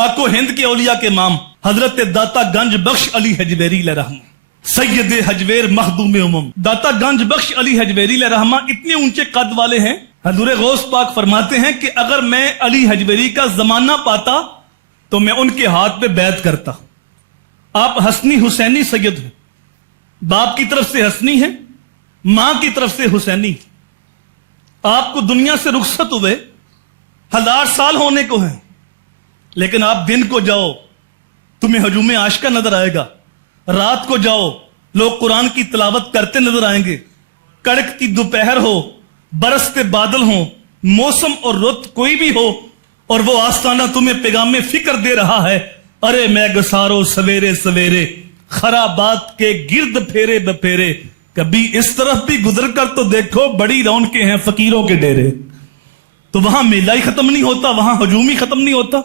पाको हिंद के औलिया के इमाम हजरत दाता गंज बख्श अली हजवेरी रहमा, सैयद हजवेर मखदूम उमम दाता गंज बख्श अली हजवेरी रहमा इतने ऊंचे कद वाले हैं। हजूर गौस पाक फरमाते हैं कि अगर मैं अली हजवेरी का जमाना पाता तो मैं उनके हाथ पे बैत करता। आप हसनी हुसैनी सैयद हैं, बाप की तरफ से हसनी है, मां की तरफ से हुसैनी। आपको दुनिया से रुखसत हुए 1000 साल होने को हैं, लेकिन आप दिन को जाओ तुम्हें हजूम आशिका नजर आएगा, रात को जाओ लोग कुरान की तिलावत करते नजर आएंगे, कड़कती दोपहर हो, बरसते बादल हो, मौसम और रुत कोई भी हो और वो आस्ताना तुम्हें पैगाम फिक्र दे रहा है, अरे मैं गसारो सवेरे सवेरे खराबात के गिर्द फेरे बफेरे, कभी इस तरफ भी गुजर कर तो देखो बड़ी रौनकें हैं फकीरों के डेरे। तो वहां मेला ही खत्म नहीं होता, वहां हजूम ही खत्म नहीं होता।